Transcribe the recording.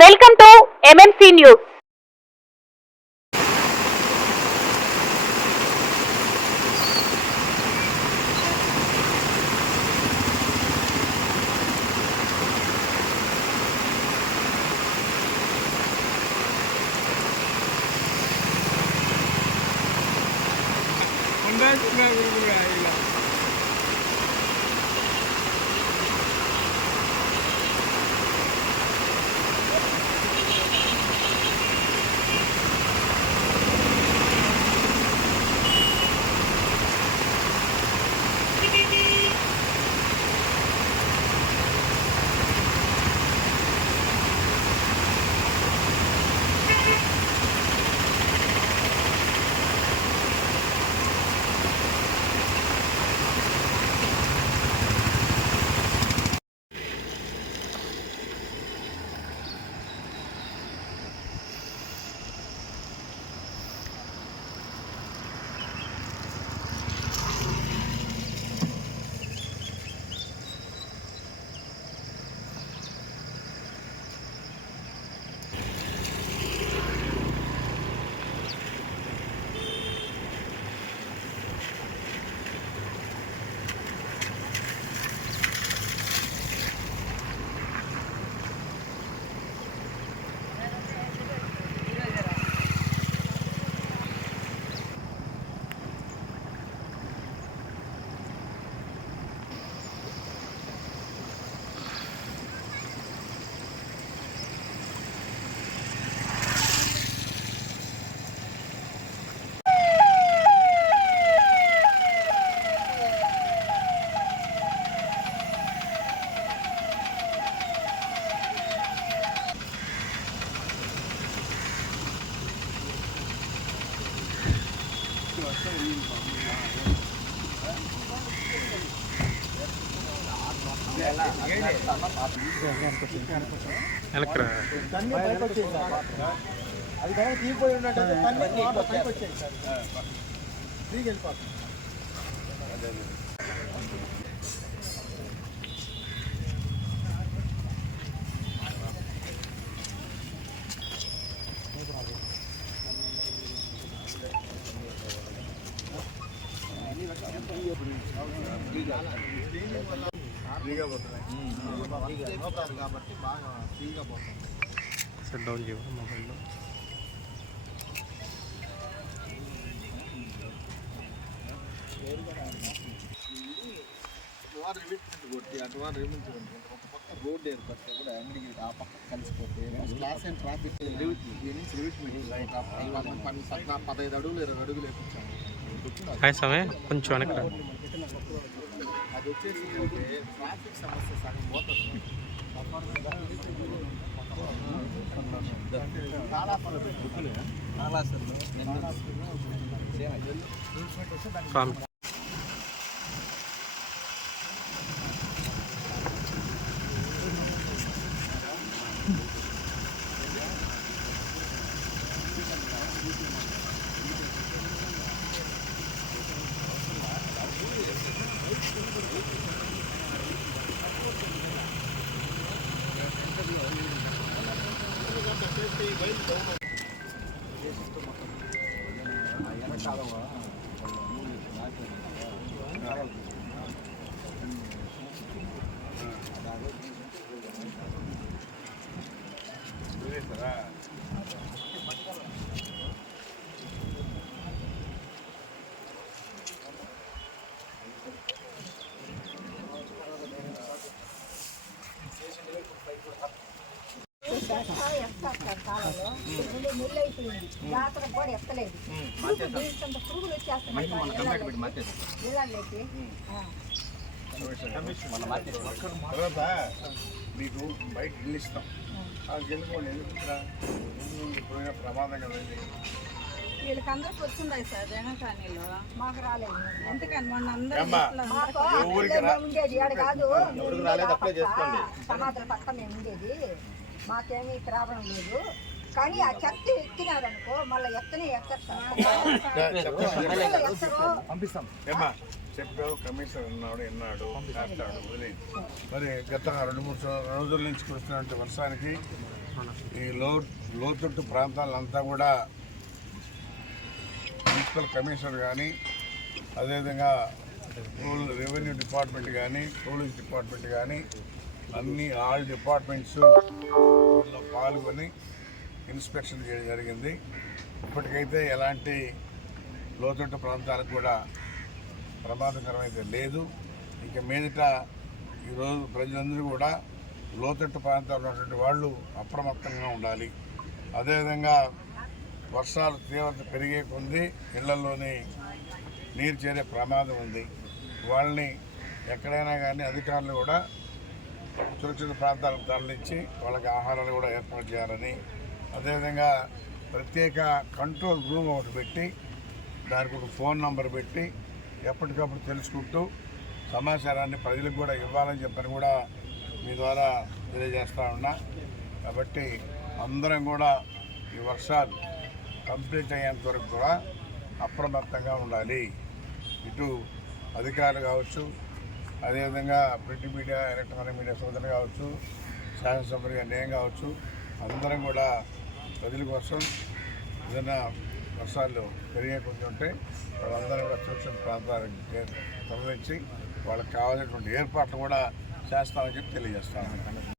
Welcome to MMC news. అది కనుక తీగిపోయి ఉన్నట్టయితే పైకి వచ్చేది సార్, తిరిగి వెళ్ళిపోతుంది. ఫ్రీగా పోతున్నాయి కాబట్టి బాగా ఫ్రీగా పోతుంది. సెట్ డౌన్ చేయాలి మొబైల్లో. కొట్టి అటువారు రిమించుకుంటే ఒక పక్క రోడ్డు ఏర్పడితే కూడా అంగడికి ఆ పక్క కలిసిపోతే క్లాస్ అండ్ ట్రాఫిక్ నుంచి రివిట్ 15 అడుగులు 20 అడుగులు వేపించాము. కొంచెం వెనక అది వచ్చేసి ట్రాఫిక్ సమస్య సగం పోతుంది. జాతర కూడా ఎత్తలేదు, పురుగులు వచ్చేస్తున్నాయి. మీకు బయట ఇల్లు ఇస్తాం, గెలుపుకోండి. ఎందుకు ప్రమాదం కదండి. వీళ్ళకి అందరికి వచ్చింది సార్ జగన్ కాలనీలో, మాకు రాలేదు. ఎందుకని మొన్న అందరూ ఉండేది ఆడ కాదు, సమాధుల పక్క మేము ఉండేది, మాకేమీ ప్రాబ్లం లేదు. కానీ ఆ చెత్త ఎక్కినారనుకో మళ్ళీ ఎత్తనే పంపిస్తాం. చెప్పావు కమిషనర్ ఉన్నాడు, ఎన్నాడు చేస్తాడు. మరి గత 2-3 రోజుల నుంచి కురుస్తున్నటువంటి వర్షానికి ఈ లోతట్టు ప్రాంతాలంతా కూడా మున్సిపల్ కమిషనర్ కానీ, అదేవిధంగా రెవెన్యూ డిపార్ట్మెంట్ కానీ, పోలీస్ డిపార్ట్మెంట్ కానీ, అన్ని ఆల్ డిపార్ట్మెంట్స్ దీనిలో పాల్గొని ఇన్స్పెక్షన్ చేయడం జరిగింది. ఇప్పటికైతే ఎలాంటి లోతట్టు ప్రాంతాలకు కూడా ప్రమాదకరమైతే లేదు. ఇక మీదట ఈరోజు ప్రజలందరూ కూడా లోతట్టు ప్రాంతాల్లో ఉన్నటువంటి వాళ్ళు అప్రమత్తంగా ఉండాలి. అదేవిధంగా వర్షాలు తీవ్రత పెరిగే కొద్దీ ఇళ్లలోని నీరు చేరే ప్రమాదం ఉంది. వాళ్ళని ఎక్కడైనా కానీ అధికారులు కూడా సురక్షిత ప్రాంతాలకు తరలించి వాళ్ళకి ఆహారాలు కూడా ఏర్పాటు చేయాలని, అదేవిధంగా ప్రత్యేక కంట్రోల్ రూమ్ ఒకటి పెట్టి దానికి ఒక ఫోన్ నంబర్ పెట్టి ఎప్పటికప్పుడు తెలుసుకుంటూ సమాచారాన్ని ప్రజలకు కూడా ఇవ్వాలని చెప్పని కూడా మీ ద్వారా తెలియజేస్తా ఉన్నా. కాబట్టి అందరం కూడా ఈ వర్షాలు కంప్లీట్ అయ్యేంత వరకు కూడా అప్రమత్తంగా ఉండాలి. ఇటు అధికారులు కావచ్చు, అదేవిధంగా ప్రింట్ మీడియా, ఎలక్ట్రానిక్ మీడియా సోదరులు కావచ్చు, శాసనసభ్యులుగా నేను కావచ్చు, అందరం కూడా ప్రజల కోసం ఏదైనా వర్షాలు పెరిగే కొంచెం ఉంటే వాళ్ళందరూ కూడా సురక్షిత ప్రాంతాలకు తరలించి వాళ్ళకి కావాల్సినటువంటి ఏర్పాట్లు కూడా చేస్తామని చెప్పి తెలియజేస్తాను.